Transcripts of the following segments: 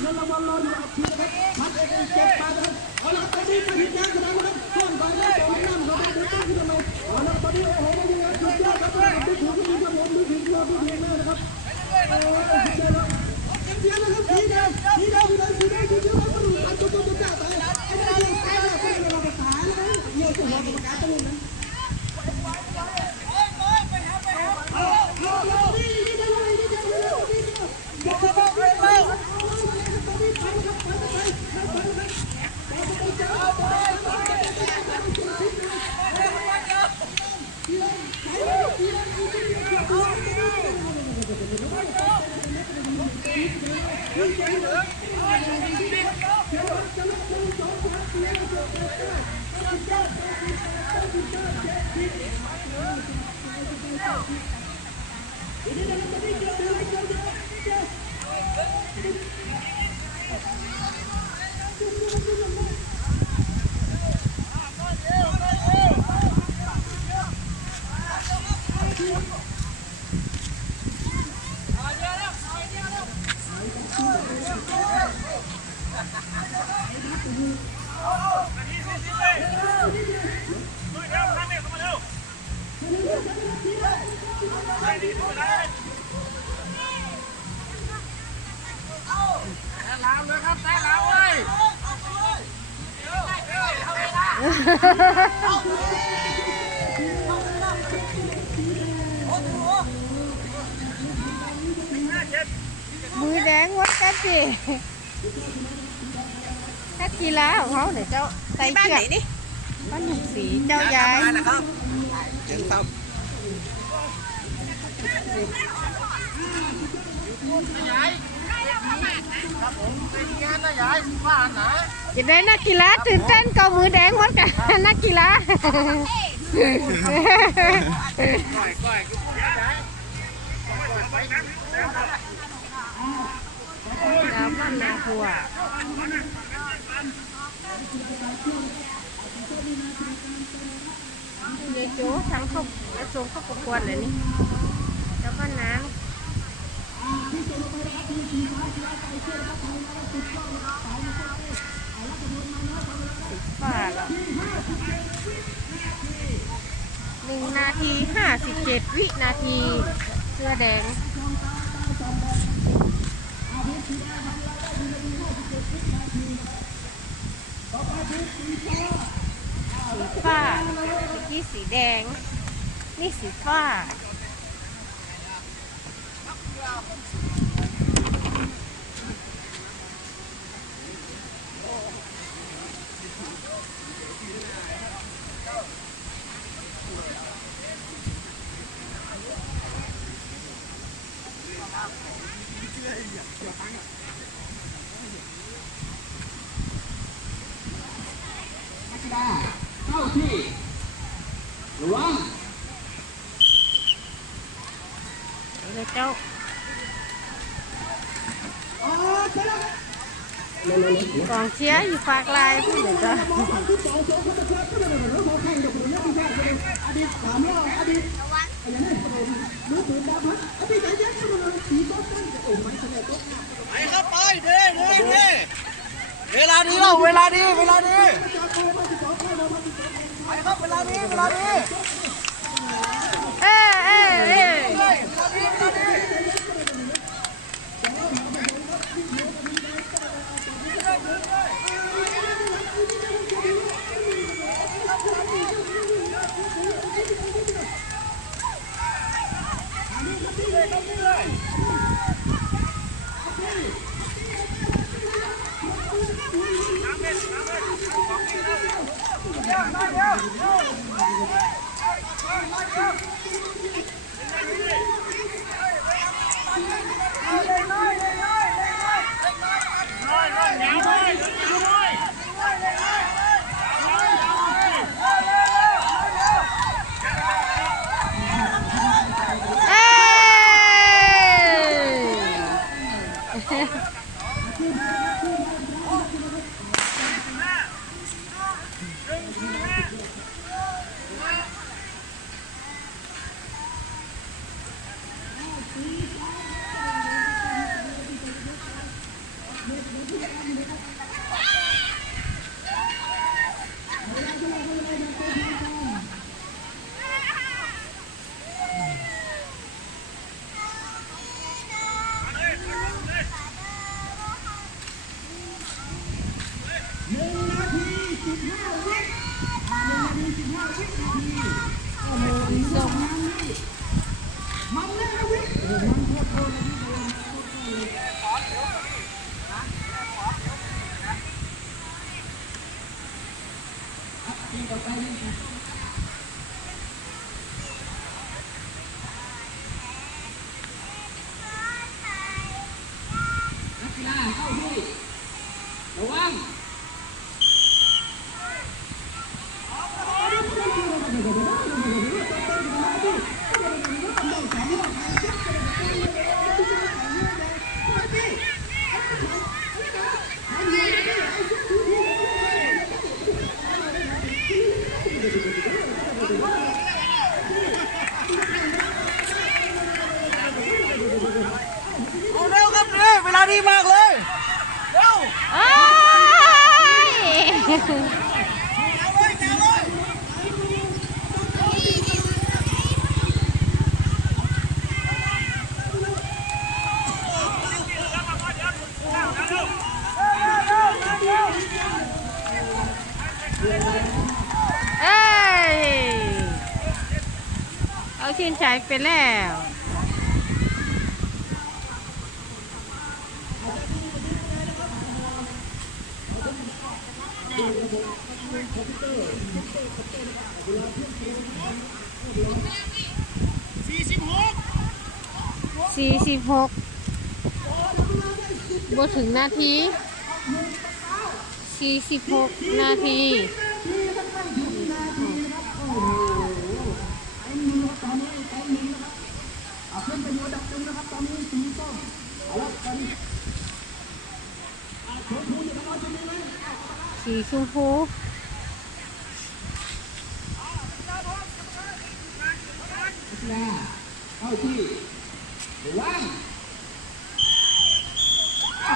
เงินรางวัลรออยู่อัดฉีดนะครับมัดเอกเจ็ดบาทนะครับเอาละครับตอนนี้มาถึงยางสนามนะครับช่วงบ่ายแล้วตอนน้ำเราได้ดูตั้งขึ้นมาเอาละตอนนี้โอ้โหไม่ยังไงสุดยอดครับดูถึงก็มีครับผมดูถึงเราดูถึงแม่นะครับโอ้ยสุดยอดเลยเสียนะครับสีแดงสีแดงสีแดงสีแดงสีแดงเราต้องอัดตัวตัวตัวตายไอ้เนี่ยตายแล้วเป็นเราภาษาแล้วเนี่ยตัวหัวกรรมการตัวนั้นมือแดงวัดกันสินักกีฬาของเขาเนี่ยเจ้าใส่ บ้าน เชื ไห อน ก นี่ บ้านหนุ่มสีเจ้ายาย นะ ครั บเสียงซ้ครับผมเป็นงานนะยายบ้านนะ จะได้นักกีฬาตื่นเต้นก็มือแดงวัดกันนักกีฬาก้อยก้อยกูพูดยายก้อยไปนะดาวบ้านนาหัวเยโจ้ทั้งเขาเอาส่งเข้าประกวดเลยนี่ แล้วก็น้ำปาเหรอหนึ่งนาทีห้าสิบเจ็ดวินาทีเสื้อแดงสีฟ้าเมื่อกี้สีแดง นี่สีฟ้า นักกีฬาเข้าที่ระวัง เลยเจ้า อ๋อเสร็จแล้วครับเร็วๆๆ กองเชียร์อยู่ฝากลายพูดเลยจ้ะ มองฝั่งที่สองสองคนตะเกียบก็ได้เลยแล้วมองแข่งกับผู้นี้ที่แพ้เลยอดีตสามรอบอดีตอะไร นี่ประเด็นรู้ปืนดาก็เลยสีโต๊ะตั้งโอ้มันแสดงโต๊ะไปครับไปเด้เด้เด้เวลาดีแล้วเวลาดีเวลาดีไปครับเวลาดีเวลาดีเอ้ยเอ้ยเอ้ Come on, come on. นึ่งนาทีสิบห้าวินาทีโอ้โหนี่มันมันนี่มันแน่นะวิโอ้โหมันโคตรโคตรเลยพี่โดนโคตรโคตรเลยอะทีต่อไปนี่ นักกีฬาเข้าที่ระวังเอาเร็วครับเร็วเวลาดีมากเลยเร็ว เอ้ย เอ้ย เอาชื่นใจไปแล้ว สี่สิบหกสี่สิบหกบถึงนาทีสี่สิบหกนาทีเอาขึ้ หนักกีฬาเข้าที่วัง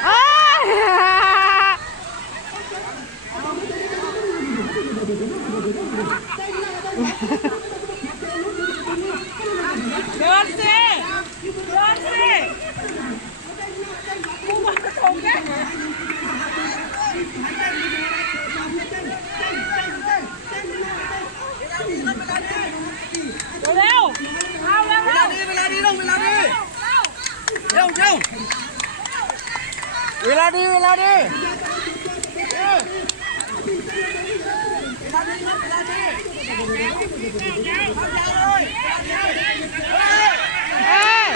เอ้ย เดินสิเดินสิกูมาส่งแกเร็วเอาเร็วเร็วเวลาดีเวลาดีต้องเวลาดีเร็วเร็ว เวลาดีเวลาดีเออเวลาดีครับเวลาดีทำยาวเลยเฮ้ย เอ้ย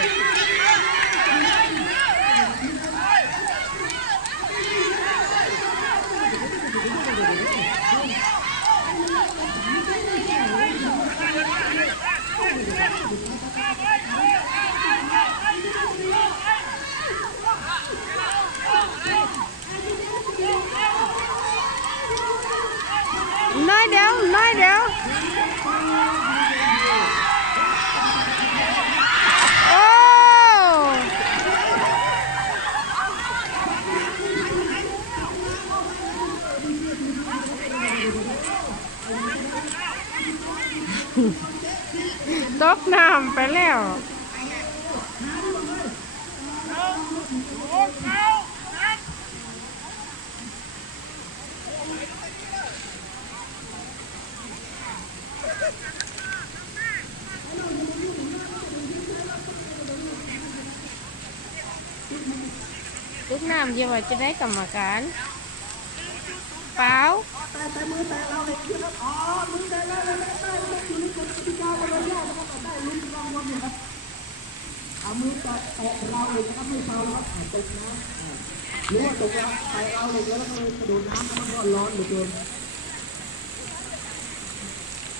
น้อยเดียวน้อยเดียวโอ้ ตกน้ำไปแล้วลูกน้ำเยาว่าจะได้กรรมการเปล่า แต่แต่มือแต่เราเลยนะครับอ๋อมือแต่เราเลยไม่ได้ไม่ได้อยู่ในกฎกติกาบรรยานะครับได้ลุ้นรางวัลเนี่ยครับเอามือแตะแตะเราเลยนะครับไม่เปล่านะครับอ่าตกน้ำอ่าหรือว่าตกเราแตะเราเลยแล้วก็เลยกระโดดน้ำแล้วมันก็ร้อนเหลือเกิน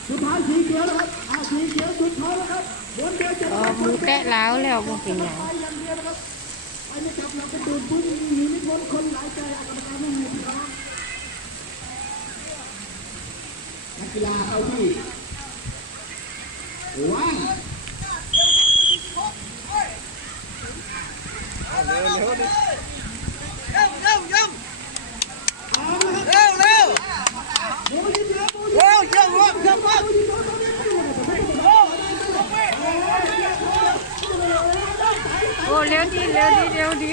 สุดท้ายสีเขียวนะครับอ่าสีเขียวสุดท้ายนะครับบนเดียวจะอ๋อมือแตะแล้วแล้วบ่เป็นยังไปอย่างเดียวนะครับไปไม่จับเราก็ตื่นปุ๊บหนีไม่พ้นคนหลายใจอากรรมการไม่มีพี่น้อง กีฬาเอาที่ว้าเร็วเร็วเร็วเร็วเร็วเร็วเร็วเร็วเร็วเร็วเร็วโอ้เร็วดีเร็วดีเร็วดี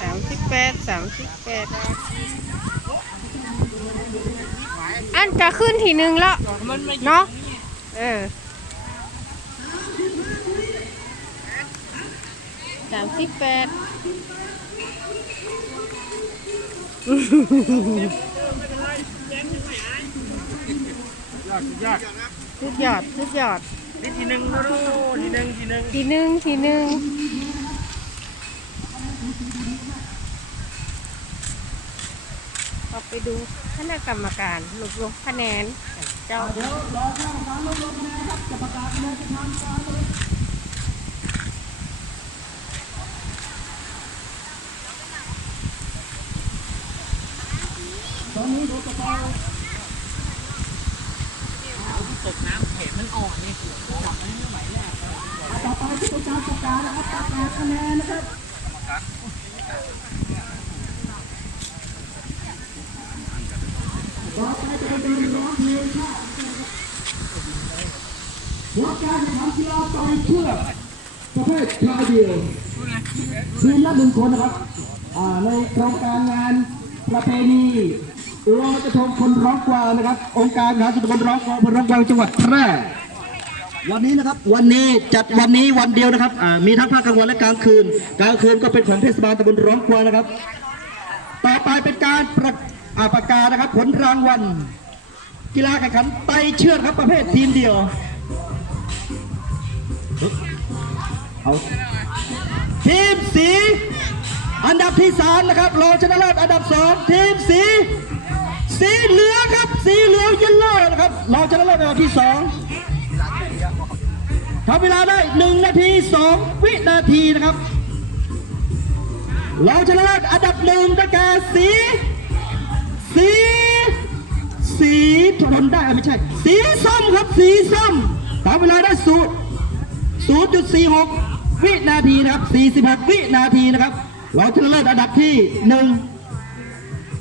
สามสิบแปดสามสิบแปดอันก็ขึ้นทีหนึ่งแล้วเนาะเออสามสิบแปดยอดสุดยอดสุดยอด นี่ทีหนึ่งดูทีหนึ่งทีหนึ่งทีหนึ่งทีหนึ่งเราไปดูคณะกรรมการรวบรวมคะแนนเจ้าตอนนี้รถกระเป๋ากน้ำเห็นมันอ่อนนี่ ต่อไปที่เป็นการประกานะครับประกาศคะแนนนะครับต่อไปจะเป็นการร้องเพลงชาติและการแข่งขันกีฬาต่อยเชือกประเภทชายเดียวทีมละหนึ่งคนนะครับอ่าในโครงการงานประเพณีลอยกระทงคนร้องกวางนะครับ องค์การมหาสุนคนร้องกวางคนร้องกวางจังหวัดแพร่ วันนี้นะครับวันนี้จัดวันนี้วันเดียวนะครับอ่ามีทั้งภาคกลางวันและกลางคืน กลางคืนก็เป็นของเทศบาลตำบลร้องกวานะครับ ต่อไปเป็นการประอ่าประกาศนะครับ ผลรางวัลกีฬาแข่งขันไตเชือกครับประเภททีมเดียวเอาทีมสี อันดับที่สามนะครับรองชนะเลิศอันดับสองทีมสี สีเหลืองครับ สีเหลืองเยลโล่นะครับรองชนะเลิศอันดับที่สอง ทำเวลาได้ 1 นาที 2 วินาทีนะครับรองชนะเลิศอันดับหนึ่งได้แก่สี สี สีทนได้ไม่ใช่ สีส้มครับสีส้มทำเวลาได้สูตร0.46 วินาทีนะครับ 46 วินาทีนะครับรองชนะเลิศอันดับที่หนึ่ง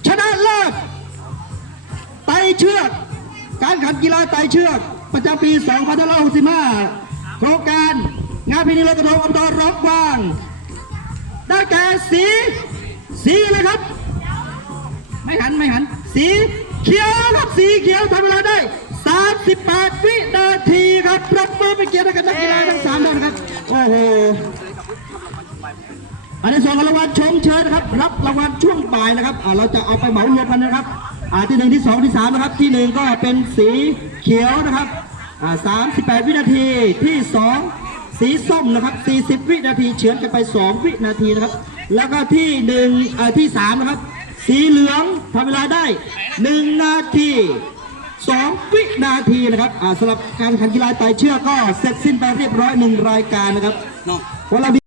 ชนะเลิศไตเชือก การแข่งขันกีฬาไตเชือก ประจำปี 2565 โครงการงานพิธีลอยกระทงอบตร้องกวาง ได้แก่สี สีอะไรครับ ไม่หันไม่หัน สีเขียวครับสีเขียวทำเวลาได้ 38 วินาทีครับปรบมือเป็นเกียรติให้กับนักกีฬาทั้งสามท่านครับโอ้โหอันนี้ส่วนของรางวัลชมเชยนะครับ รับรางวัลช่วงบ่ายนะครับอ่าเราจะเอาไปเหมารวมกันนะครับอ่าที่หนึ่งที่สองที่สามนะครับ ที่หนึ่งก็เป็นสีเขียวนะครับ อ่าสามสิบแปดวินาทีที่สองสีส้มนะครับสี่สิบวินาทีเฉือนกันไปสองวินาทีนะครับ แล้วก็ที่หนึ่งอ่าที่สามนะครับ สีเหลืองทำเวลาได้หนึ่งนาทีสองวินาทีนะครับอ่าสำหรับการแข่งขันกีฬาไต่เชือกก็เสร็จสิ้นไปเรียบร้อยหนึ่งรายการนะครับวันเรา